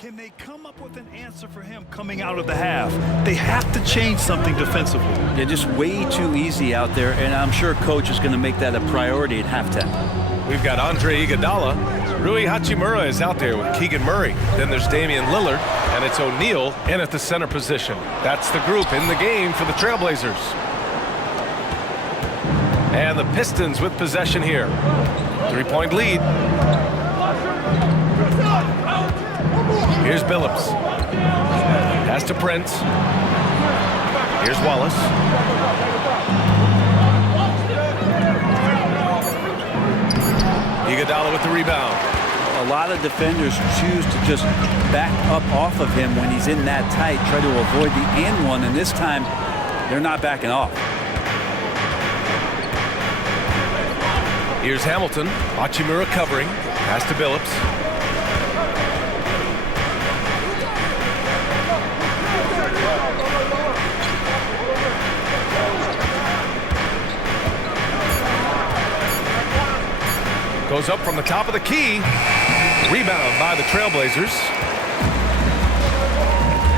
Can they come up with an answer for him coming out of the half? They have to change something defensively. Yeah, just way too easy out there, and I'm sure coach is going to make that a priority at halftime. We've got Andre Iguodala. Rui Hachimura is out there with Keegan Murray. Then there's Damian Lillard, and it's O'Neal in at the center position. That's the group in the game for the Trailblazers. And the Pistons with possession here. 3-point lead. Here's Billups. Pass to Prince. Here's Wallace. Iguodala with the rebound. A lot of defenders choose to just back up off of him when he's in that tight, try to avoid the and one, and this time they're not backing off. Here's Hamilton. Hachimura covering. Pass to Billups. Goes up from the top of the key. Rebound by the Trailblazers.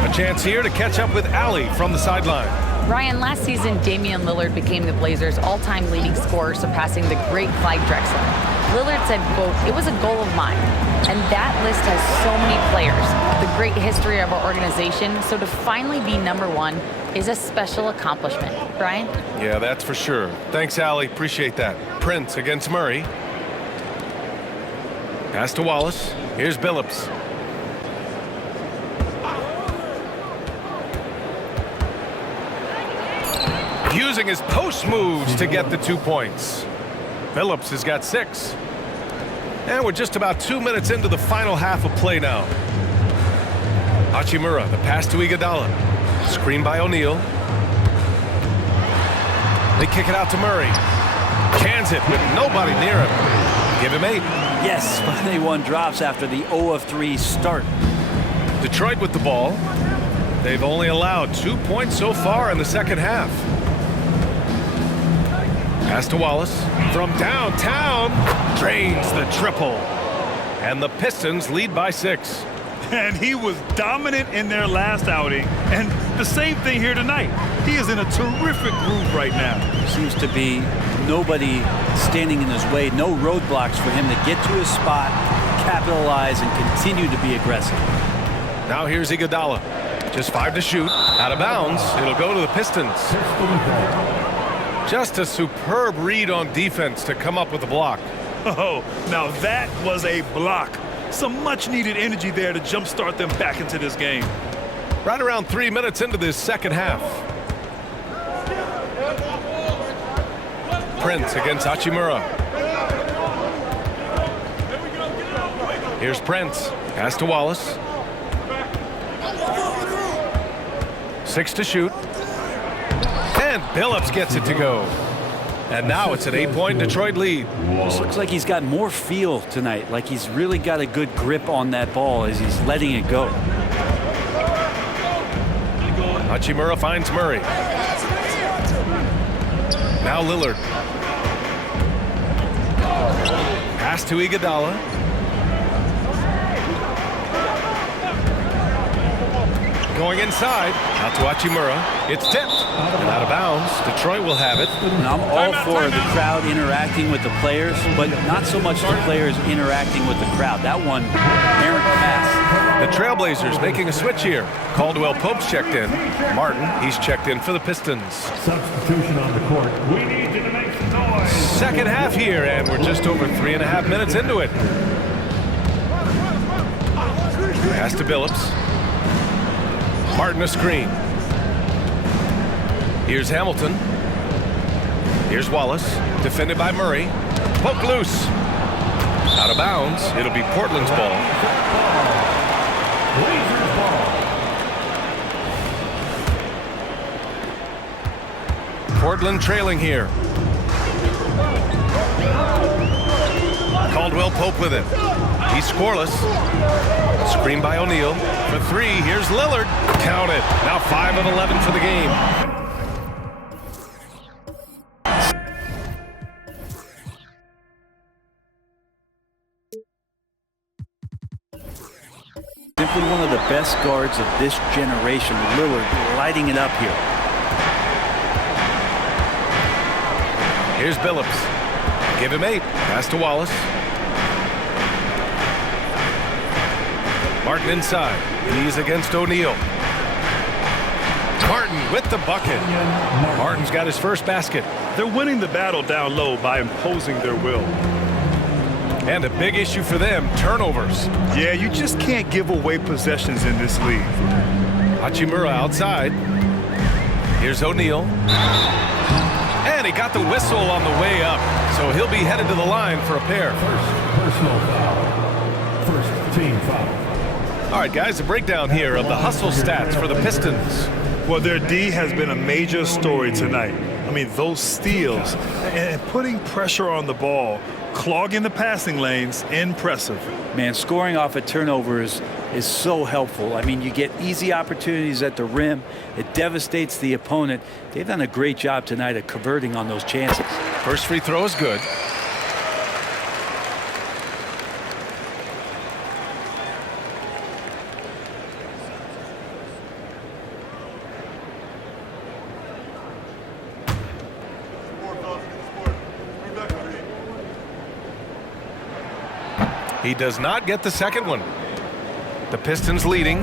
A chance here to catch up with Allie from the sideline. Ryan, last season, Damian Lillard became the Blazers' all-time leading scorer, surpassing the great Clyde Drexler. Lillard said, quote, "It was a goal of mine." And that list has so many players, the great history of our organization. So to finally be #1 is a special accomplishment. Brian? Yeah, that's for sure. Thanks, Allie. Appreciate that. Prince against Murray. Pass to Wallace. Here's Billups. Using his post moves to get the 2 points. Billups has got 6. And we're just about 2 minutes into the final half of play now. Hachimura, the pass to Iguodala. Screen by O'Neal. They kick it out to Murray. Cans it with nobody near him. Give him 8. Yes, finally one drops after the 0 of 3 start. Detroit with the ball. They've only allowed 2 points so far in the second half. Pass to Wallace. From downtown. Drains the triple. And the Pistons lead by 6. And he was dominant in their last outing. And the same thing here tonight. He is in a terrific groove right now. Seems to be nobody standing in his way, no roadblocks for him to get to his spot, capitalize, and continue to be aggressive. Now here's Iguodala. Just 5 to shoot. Out of bounds. It'll go to the Pistons. Just a superb read on defense to come up with a block. Oh, now that was a block. Some much-needed energy there to jumpstart them back into this game. Right around 3 minutes into this second half. Prince against Hachimura. Here's Prince. Pass to Wallace. 6 to shoot. And Billups gets it to go. And now it's an 8-point Detroit lead. This looks like he's got more feel tonight, like he's really got a good grip on that ball as he's letting it go. Hachimura finds Murray. Now Lillard. Pass to Iguodala. Going inside. Out to Hachimura. It's tipped. And out of bounds. Detroit will have it. And I'm all for the crowd interacting with the players, but not so much the players interacting with the crowd. That one, errant pass. The Trailblazers making a switch here. Caldwell Pope's checked in. Martin, he's checked in for the Pistons. Substitution on the court. We need you to make some noise. Second half here, and we're just over 3.5 minutes into it. Pass to Billups. Martin a screen. Here's Hamilton. Here's Wallace. Defended by Murray. Poke loose. Out of bounds. It'll be Portland's ball. Blazers ball. Portland trailing here. Caldwell Pope with it. He's scoreless. Screen by O'Neal. For 3, here's Lillard. Count it. Now 5 of 11 for the game. Simply Probably one of the best guards of this generation. Lillard lighting it up here. Here's Billups. Give him 8. Pass to Wallace. Martin inside. He's against O'Neal. Martin with the bucket. Martin's got his first basket. They're winning the battle down low by imposing their will. And a big issue for them, turnovers. Yeah, you just can't give away possessions in this league. Hachimura outside. Here's O'Neal. And he got the whistle on the way up. So he'll be headed to the line for a pair. First personal foul. First team foul. All right, guys, a breakdown here of the hustle stats for the Pistons. Well, their D has been a major story tonight. I mean, those steals and putting pressure on the ball, clogging the passing lanes, impressive. Man, scoring off of turnovers is so helpful. I mean, you get easy opportunities at the rim. It devastates the opponent. They've done a great job tonight at converting on those chances. First free throw is good. He does not get the second one. The Pistons leading.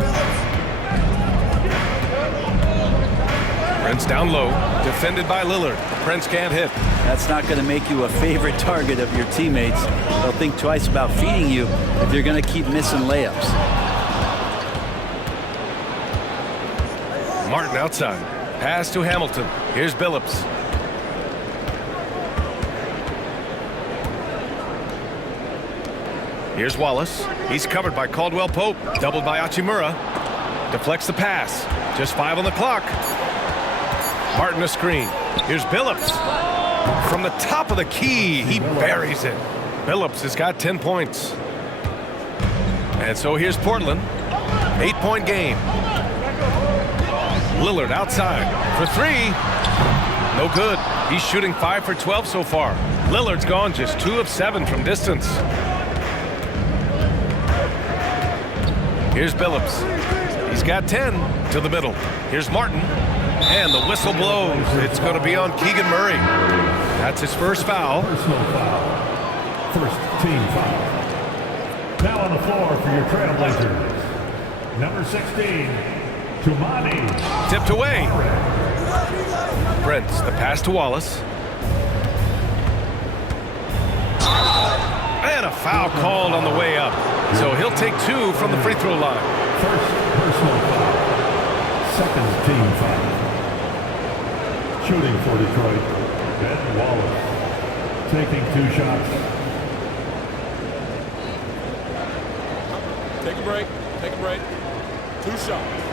Prince down low, defended by Lillard. Prince can't hit. That's not going to make you a favorite target of your teammates. They'll think twice about feeding you if you're going to keep missing layups. Martin outside. Pass to Hamilton. Here's Billups. Here's Wallace. He's covered by Caldwell Pope. Doubled by Hachimura. Deflects the pass. Just 5 on the clock. Martin a screen. Here's Billups. From the top of the key, he buries it. Billups has got 10 points. And so here's Portland. 8-point game. Lillard outside for 3. No good. He's shooting 5 for 12 so far. Lillard's gone just 2 of 7 from distance. Here's Billups. He's got 10 to the middle. Here's Martin. And the whistle blows. It's going to be on Keegan Murray. That's his first foul. Personal foul. First team foul. Now on the floor for your Trailblazers. Number 16, Tumani. Tipped away. Prince, the pass to Wallace. And a foul called on the way up. So he'll take 2 from the free throw line. First personal foul. Second team foul. Shooting for Detroit, Ben Wallace. Taking 2 shots. Take a break. Take a break. 2 shots.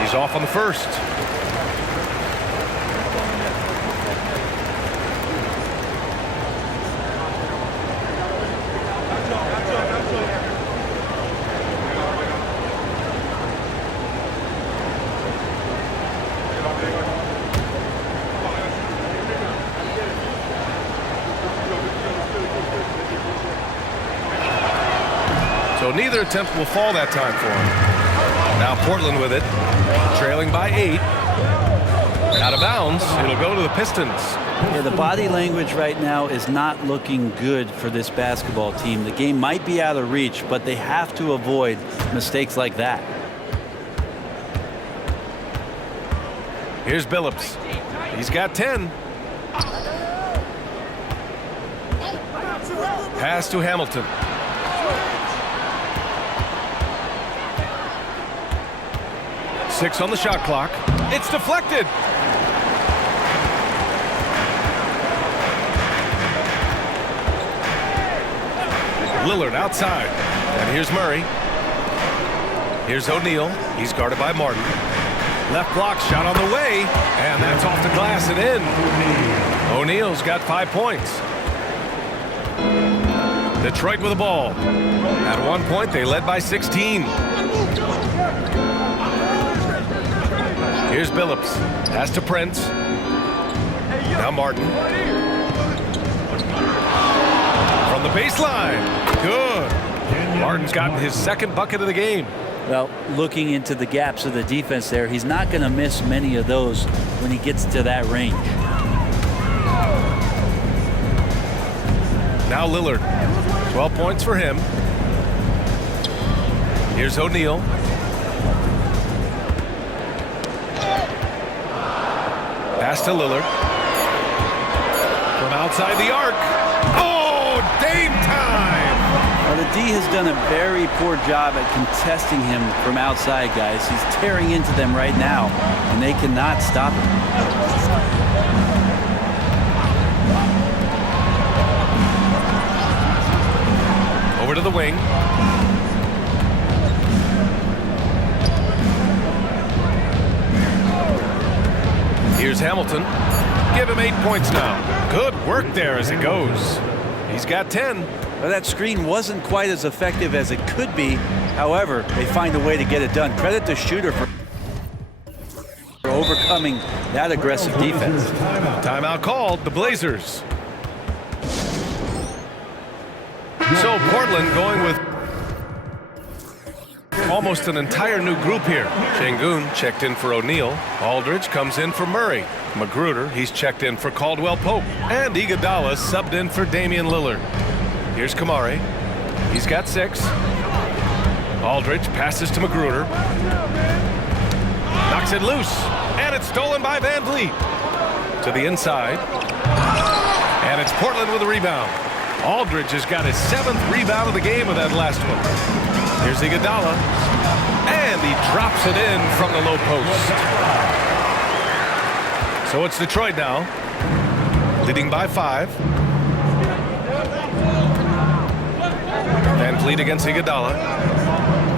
He's off on the first. So neither attempt will fall that time for him. Now Portland with it, trailing by 8. Out of bounds, it'll go to the Pistons. Yeah, the body language right now is not looking good for this basketball team. The game might be out of reach, but they have to avoid mistakes like that. Here's Billups. He's got 10. Pass to Hamilton. Six on the shot clock. It's deflected. Lillard outside. And here's Murray. Here's O'Neal. He's guarded by Martin. Left block shot on the way. And that's off the glass and in. O'Neal's got 5 points. Detroit with the ball. At one point, they led by 16. Here's Billups. Pass to Prince. Now Martin. From the baseline. Good. Martin's gotten his second bucket of the game. Well, looking into the gaps of the defense there, he's not going to miss many of those when he gets to that range. Now Lillard. 12 points for him. Here's O'Neal. Pass to Lillard. From outside the arc. Oh, Dame time! Well, the D has done a very poor job at contesting him from outside, guys. He's tearing into them right now, and they cannot stop him. Over to the wing. Here's Hamilton. Give him 8 points now. Good work there as it goes. He's got 10. Well, that screen wasn't quite as effective as it could be. However, they find a way to get it done. Credit the shooter for overcoming that aggressive defense. Timeout called, the Blazers. So Portland going with almost an entire new group here. Şengün checked in for O'Neal. Aldridge comes in for Murray. Magruder, he's checked in for Caldwell Pope. And Iguodala subbed in for Damian Lillard. Here's Kamari. He's got 6. Aldridge passes to Magruder. Knocks it loose. And it's stolen by Van Vliet. To the inside. And it's Portland with a rebound. Aldridge has got his 7th rebound of the game with that last one. Here's Iguodala. And he drops it in from the low post. So it's Detroit now, leading by 5. Van Vliet against Iguodala.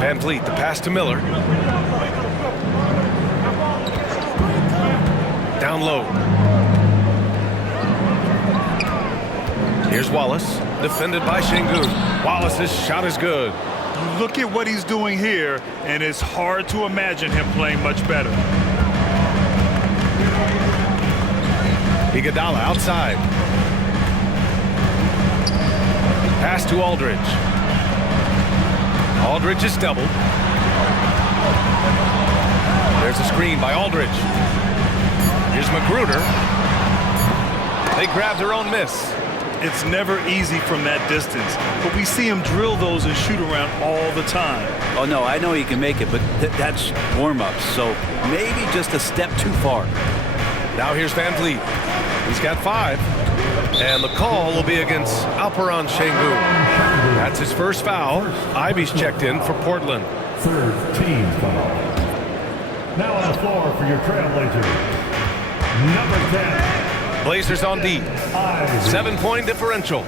Van Vliet, the pass to Miller. Down low. Here's Wallace, defended by Şengün. Wallace's shot is good. Look at what he's doing here, and it's hard to imagine him playing much better. Iguodala outside. Pass to Aldridge. Aldridge is doubled. There's a screen by Aldridge. Here's Magruder. They grab their own miss. It's never easy from that distance, but we see him drill those and shoot around all the time. Oh, no, I know he can make it, but that's warm-ups, so maybe just a step too far. Now here's Van Vliet. He's got 5. And the call will be against Alperen Şengün. That's his first foul. Ivy's checked in for Portland. 3rd team foul. Now on the floor for your Trailblazers, number 10. Blazers on D. 7-point differential.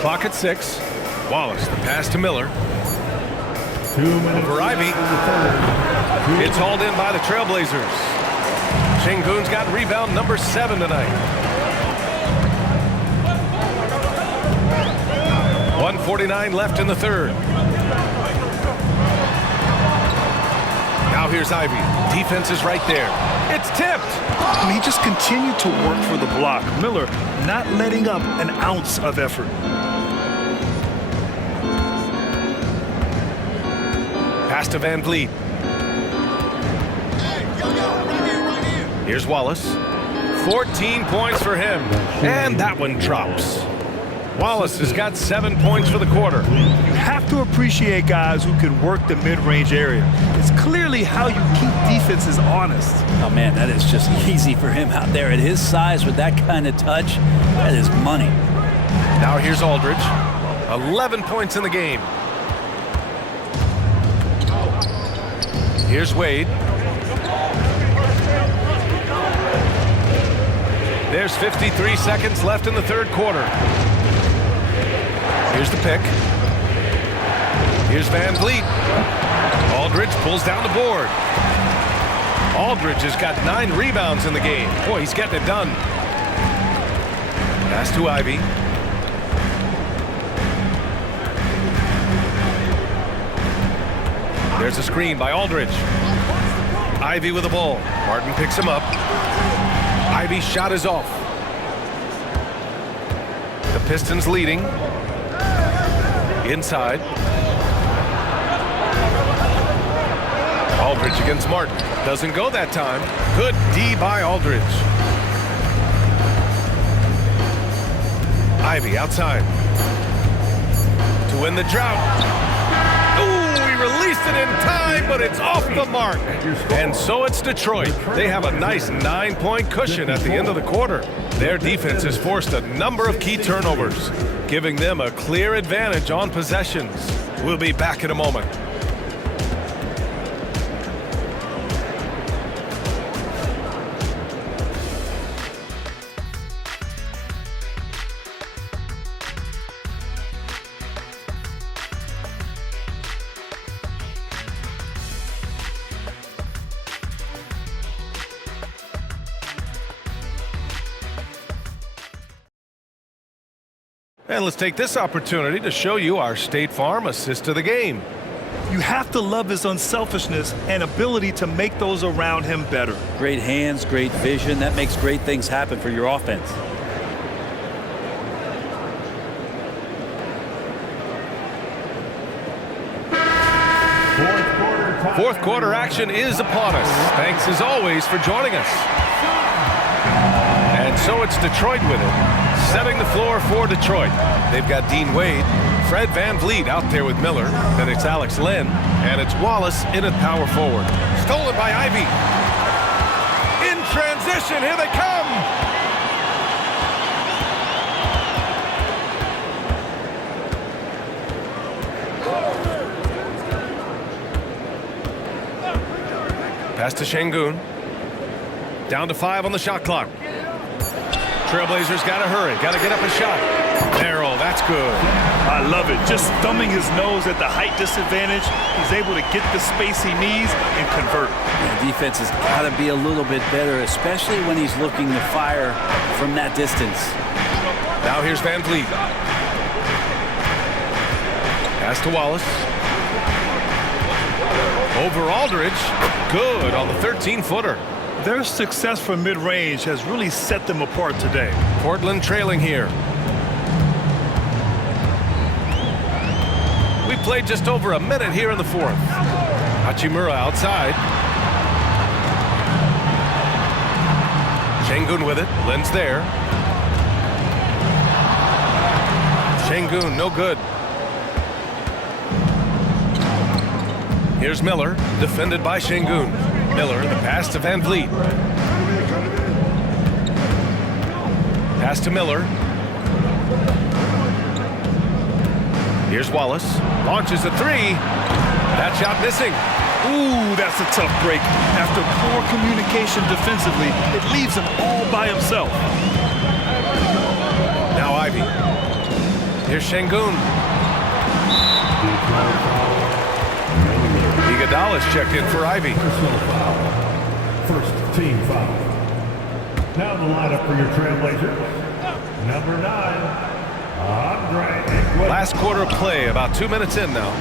Clock at 6. Wallace, the pass to Miller. 2 minutes. Over Ivy. It's hauled in by the Trailblazers. Şengün's got rebound number 7 tonight. 1:49 left in the 3rd. Now here's Ivy. Defense is right there. It's tipped. And he just continued to work for the block. Miller not letting up an ounce of effort. Pass to Van Vliet. Here's Wallace. 14 points for him. And that one drops. Wallace has got 7 points for the quarter. You have to appreciate guys who can work the mid-range area. It's clearly how you keep defenses honest. Oh, man, that is just easy for him out there. At his size with that kind of touch, that is money. Now here's Aldridge. 11 points in the game. Here's Wade. There's 53 seconds left in the 3rd quarter. Here's the pick. Here's Van Vliet. Aldridge pulls down the board. Aldridge has got 9 rebounds in the game. Boy, he's getting it done. Pass to Ivy. There's a screen by Aldridge. Ivy with the ball. Martin picks him up. Ivy's shot is off. The Pistons leading. Inside. Aldridge against Martin. Doesn't go that time. Good D by Aldridge. Ivy outside. To win the drought. Ooh, he released it in time, but it's off the mark. And so it's Detroit. They have a nice 9-point cushion at the end of the quarter. Their defense has forced a number of key turnovers, giving them a clear advantage on possessions. We'll be back in a moment. And let's take this opportunity to show you our State Farm assist to the game. You have to love his unselfishness and ability to make those around him better. Great hands, great vision. That makes great things happen for your offense. Fourth quarter action is upon us. Thanks as always for joining us. And so it's Detroit with it. Setting the floor for Detroit. They've got Dean Wade, Fred VanVleet out there with Miller. Then it's Alex Len, and it's Wallace in at power forward. Stolen by Ivy. In transition, here they come. Pass to Şengün. Down to 5 on the shot clock. Trailblazers got to hurry. Got to get up a shot. Merrill, that's good. I love it. Just thumbing his nose at the height disadvantage. He's able to get the space he needs and convert. The defense has got to be a little bit better, especially when he's looking to fire from that distance. Now here's VanVleet. Pass to Wallace. Over Aldridge. Good on the 13-footer. Their success from mid-range has really set them apart today. Portland trailing here. We played just over a minute here in the fourth. Hachimura outside. Şengün with it. Len's there. Şengün, no good. Here's Miller, defended by Şengün. Miller, the pass to VanVleet. Pass to Miller. Here's Wallace. Launches a three. That shot missing. Ooh, that's a tough break. After poor communication defensively, it leaves him all by himself. Now Ivy. Here's Şengün. Iguodala's checked in for Ivy. First team foul. Now the lineup for your Trailblazers. Number 9, Andre. Last quarter of play, about 2 minutes in now.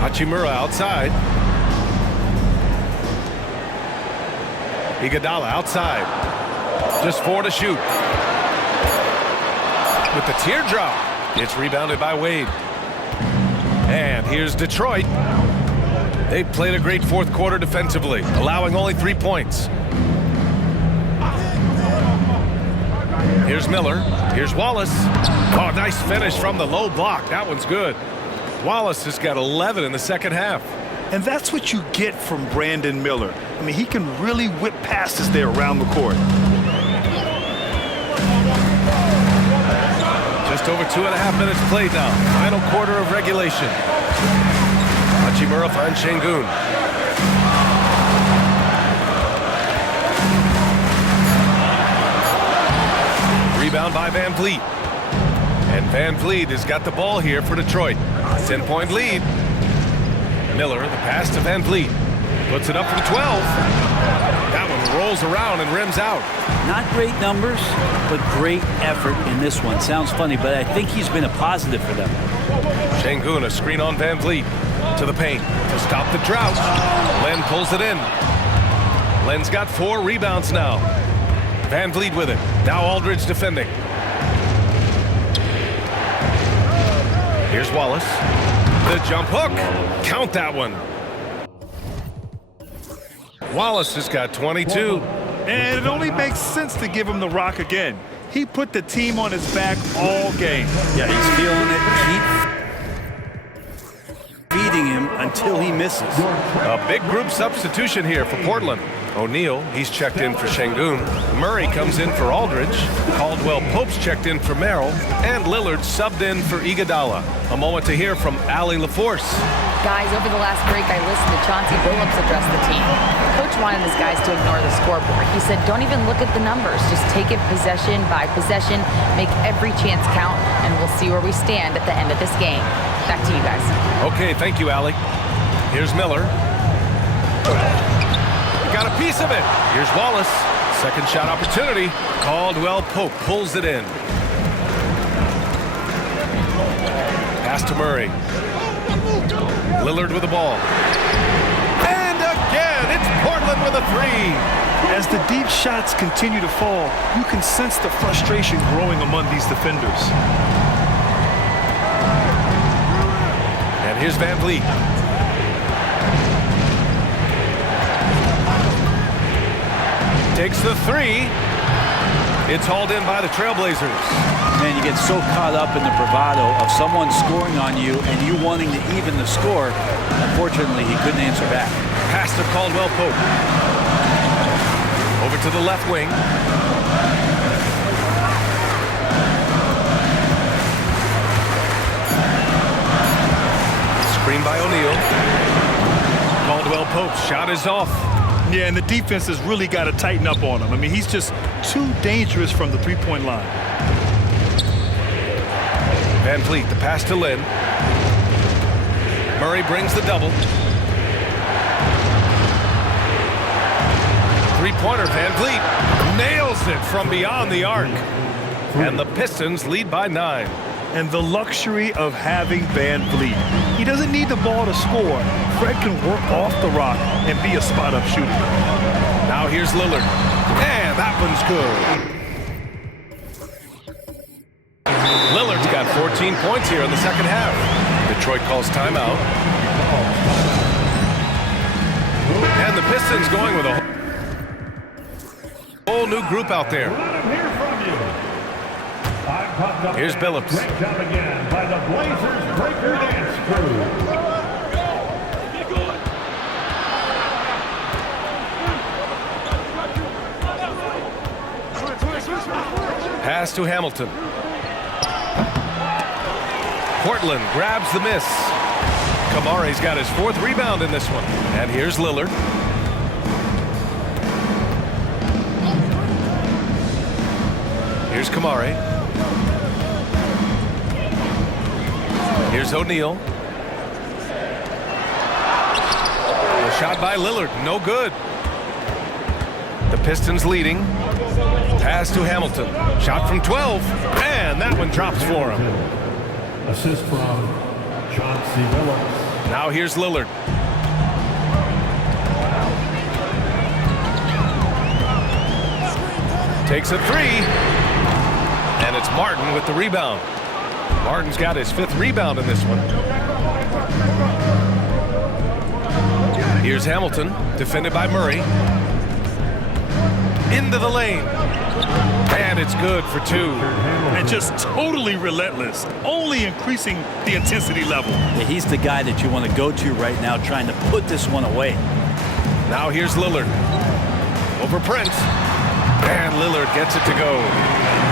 Hachimura outside. Iguodala outside. Just 4 to shoot. With the teardrop. It's rebounded by Wade. And here's Detroit. They played a great fourth quarter defensively, allowing only 3 points. Here's Miller. Here's Wallace. Oh, nice finish from the low block. That one's good. Wallace has got 11 in the second half. And that's what you get from Brandon Miller. I mean, he can really whip passes there around the court. Just over 2.5 minutes played now. Final quarter of regulation. Hachimura finds Şengün. Rebound by VanVleet. And VanVleet has got the ball here for Detroit. 10-point lead. Miller, the pass to VanVleet. Puts it up from 12. That one rolls around and rims out. Not great numbers, but great effort in this one. Sounds funny, but I think he's been a positive for them. Şengün, a screen on VanVleet. To the paint to stop the drought. Len pulls it in. Len's got 4 rebounds now. Van Vliet with it. Now Aldridge defending. Here's Wallace. The jump hook. Count that one. Wallace has got 22. And it only makes sense to give him the rock again. He put the team on his back all game. Yeah, he's feeling it. Keep feeding him until he misses. A big group substitution here for Portland. O'Neal, he's checked in for Şengün. Murray comes in for Aldridge. Caldwell Pope's checked in for Merrill. And Lillard subbed in for Iguodala. A moment to hear from Allie LaForce. Guys, over the last break, I listened to Chauncey Billups address the team. Coach wanted his guys to ignore the scoreboard. He said, don't even look at the numbers. Just take it possession by possession, make every chance count, and we'll see where we stand at the end of this game. Back to you guys. Okay, thank you, Allie. Here's Miller. Got a piece of it. Here's Wallace. Second shot opportunity. Caldwell Pope pulls it in. Pass to Murray. Lillard with the ball. And again, it's Portland with a 3. As the deep shots continue to fall, you can sense the frustration growing among these defenders. And here's Van Vliet. Takes the 3. It's hauled in by the Trailblazers. Man, you get so caught up in the bravado of someone scoring on you and you wanting to even the score. Unfortunately, he couldn't answer back. Pass to Caldwell Pope. Over to the left wing. Screen by O'Neal. Caldwell Pope's shot is off. Yeah, and the defense has really got to tighten up on him. I mean, he's just too dangerous from the three-point line. Van Vliet, the pass to Lynn. Murray brings the double. Three-pointer, Van Vliet nails it from beyond the arc. And the Pistons lead by 9. And the luxury of having Van Vliet. He doesn't need the ball to score. Fred can work off the rock and be a spot-up shooter. Now here's Lillard. And that one's good. Lillard's got 14 points here in the second half. Detroit calls timeout. And the Pistons going with a whole new group out there. Here's Billups. Great job again by the Blazers Breaker Dance Crew. Pass to Hamilton. Portland grabs the miss. Kamare's got his 4th rebound in this one. And here's Lillard. Here's Kamare. Here's O'Neal. The shot by Lillard, no good. The Pistons leading. Pass to Hamilton. Shot from 12, and that one drops for him. Assist from Chauncey Billups. Now here's Lillard. Takes a 3, and it's Martin with the rebound. Martin's got his 5th rebound in this one. Here's Hamilton, defended by Murray. Into the lane. And it's good for 2. And just totally relentless, only increasing the intensity level. Yeah, he's the guy that you want to go to right now trying to put this one away. Now here's Lillard. Over Prince. And Lillard gets it to go.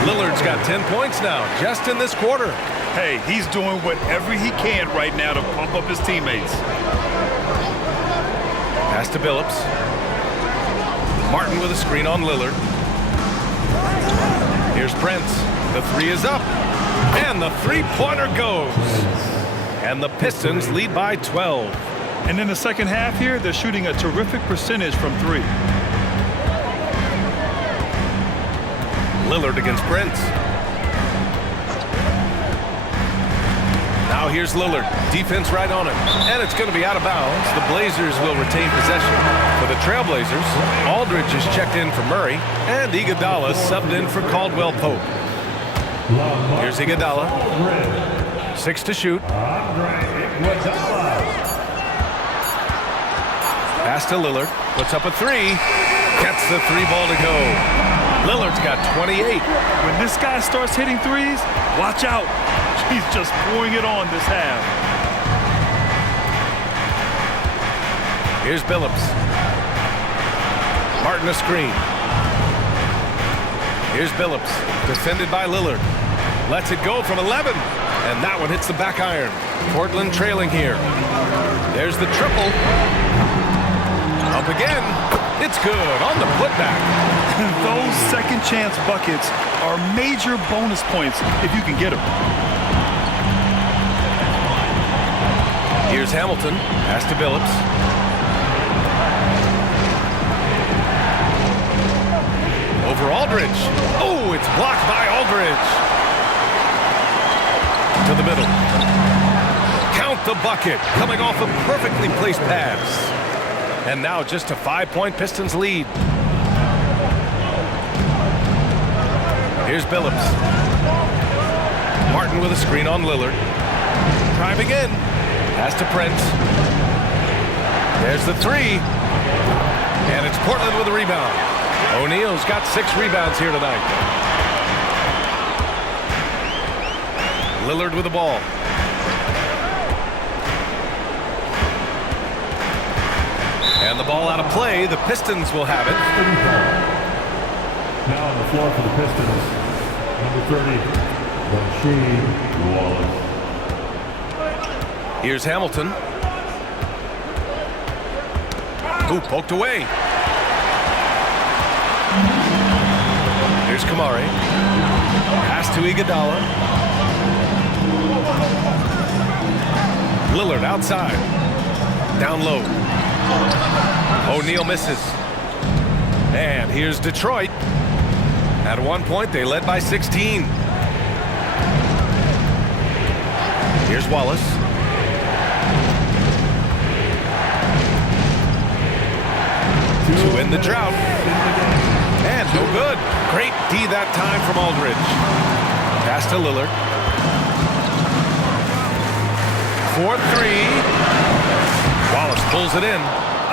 Lillard's got 10 points now, just in this quarter. Hey, he's doing whatever he can right now to pump up his teammates. Pass to Billups. Martin with a screen on Lillard. Here's Prince. The 3 is up. And the 3-pointer goes. And the Pistons lead by 12. And in the second half here, they're shooting a terrific percentage from 3. Lillard against Prince. Now Now here's Lillard. Defense right on him. And it's going to be out of bounds. The Blazers will retain possession. For the Trailblazers, Aldridge is checked in for Murray. And Iguodala subbed in for Caldwell Pope. Here's Iguodala. 6 to shoot. Pass to Lillard. Puts up a 3. Gets the 3-ball to go. Lillard's got 28. When this guy starts hitting threes, watch out. He's just pouring it on this half. Here's Billups. Martin a screen. Here's Billups. Defended by Lillard. Lets it go from 11. And that one hits the back iron. Portland trailing here. There's the triple. Up again. It's good on the putback. Those second chance buckets are major bonus points if you can get them. Here's Hamilton. Pass to Billups. Over Aldridge. Oh, it's blocked by Aldridge. To the middle. Count the bucket. Coming off a perfectly placed pass. And now just a 5-point Pistons lead. Here's Billups. Martin with a screen on Lillard. Driving in. Pass to Prince. There's the 3. And it's Portland with a rebound. O'Neal's got 6 rebounds here tonight. Lillard with the ball. And the ball out of play. The Pistons will have it. Now on the floor for the Pistons, number 30, Rasheed Wallace. Here's Hamilton. Ooh, poked away. Here's Kamari. Pass to Iguodala. Lillard outside. Down low. O'Neal misses. And here's Detroit. At one point, they led by 16. Here's Wallace. To end the drought. And no good. Great D that time from Aldridge. Pass to Lillard. 4-3. Wallace pulls it in.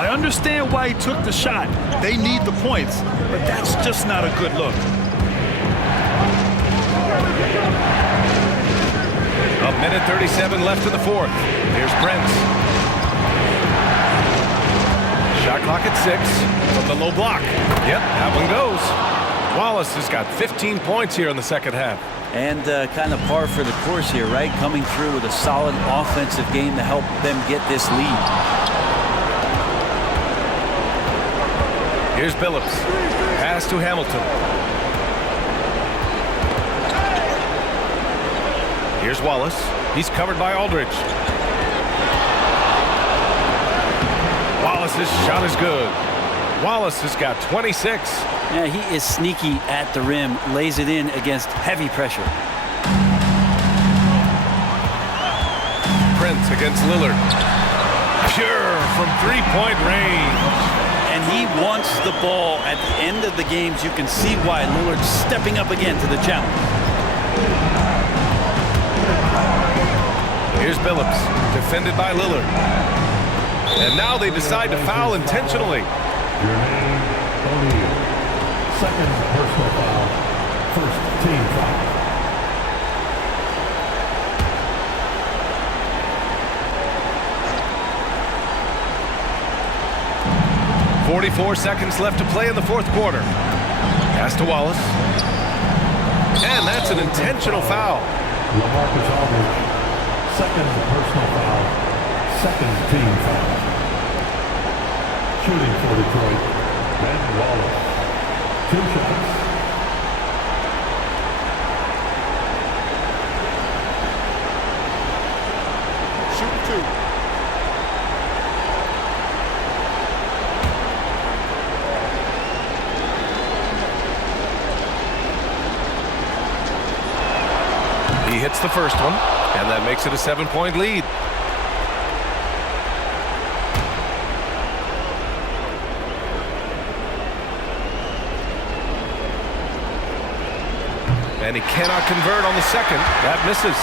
I understand why he took the shot. They need the points, but that's just not a good look. A minute 37 left in the fourth. Here's Prince. Shot clock at 6 from the low block. Yep, that one goes. Wallace has got 15 points here in the second half. And kind of par for the course here, right? Coming through with a solid offensive game to help them get this lead. Here's Billups. Pass to Hamilton. Here's Wallace. He's covered by Aldridge. Wallace's shot is good. Wallace has got 26. Yeah, he is sneaky at the rim, lays it in against heavy pressure. Prince against Lillard. Pure from three-point range. And he wants the ball at the end of the games. You can see why Lillard's stepping up again to the challenge. Here's Billups, defended by Lillard. And now they decide to foul intentionally. O'Neal. Second personal foul. First team foul. 44 seconds left to play in the fourth quarter. Pass to Wallace. And that's an intentional foul. LaMarcus Aldridge. Second personal foul. Second team foul. Shooting for Detroit. Ben Wallace. 2 shots. Shooting 2. He hits the first one. And that makes it a 7-point lead. And he cannot convert on the second. That misses.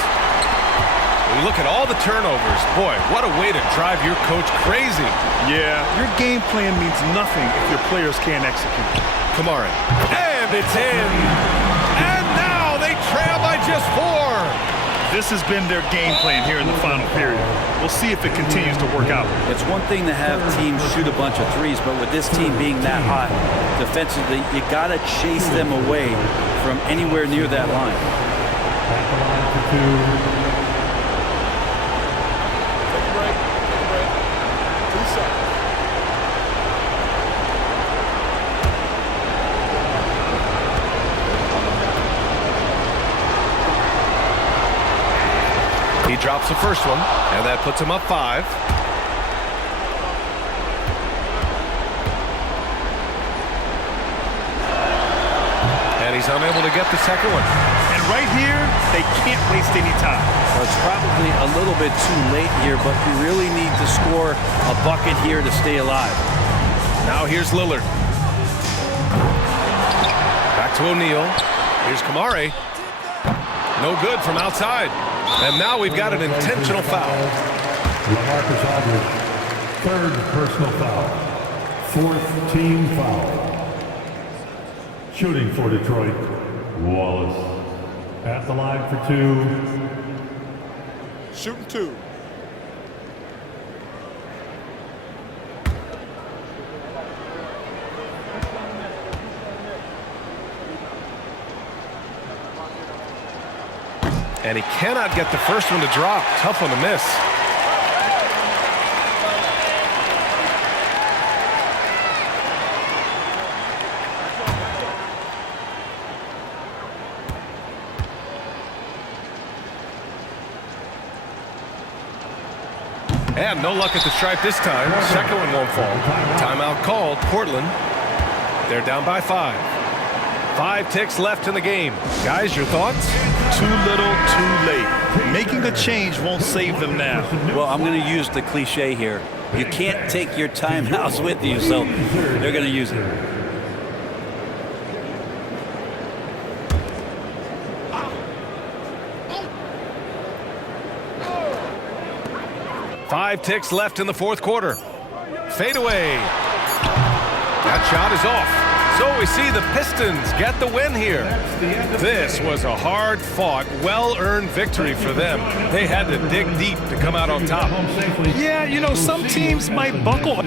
We look at all the turnovers. Boy, what a way to drive your coach crazy. Yeah, your game plan means nothing if your players can't execute. Kamari. And it's in. And now they trail by just 4. This has been their game plan here in the final period. We'll see if it continues to work out. It's one thing to have teams shoot a bunch of threes, but with this team being that hot defensively, you got to chase them away from anywhere near that line. At the line for 2. Take a break. Take a break. 2 seconds. He drops the first one, and that puts him up 5. And he's unable to get the second one. And right here, they can't waste any time. Well, it's probably a little bit too late here, but you really need to score a bucket here to stay alive. Now here's Lillard. Back to O'Neal. Here's Kamari. No good from outside. And now we've got an intentional foul. LaMarcus Aldridge, 3rd personal foul. 4th team foul. Shooting for Detroit, Wallace. At the line for 2. Shooting 2. And he cannot get the first one to drop. Tough one to miss. And no luck at the stripe this time. Second one won't fall. Timeout called. Portland. They're down by 5. 5 ticks left in the game. Guys, your thoughts? Too little, too late. Making a change won't save them now. Well, I'm going to use the cliche here. You can't take your timeouts with you, so they're going to use it. Five ticks left in the fourth quarter. Fade away. That shot is off. So we see the Pistons get the win here. This was a hard-fought, well-earned victory for them. They had to dig deep to come out on top. Yeah, you know, some teams might buckle.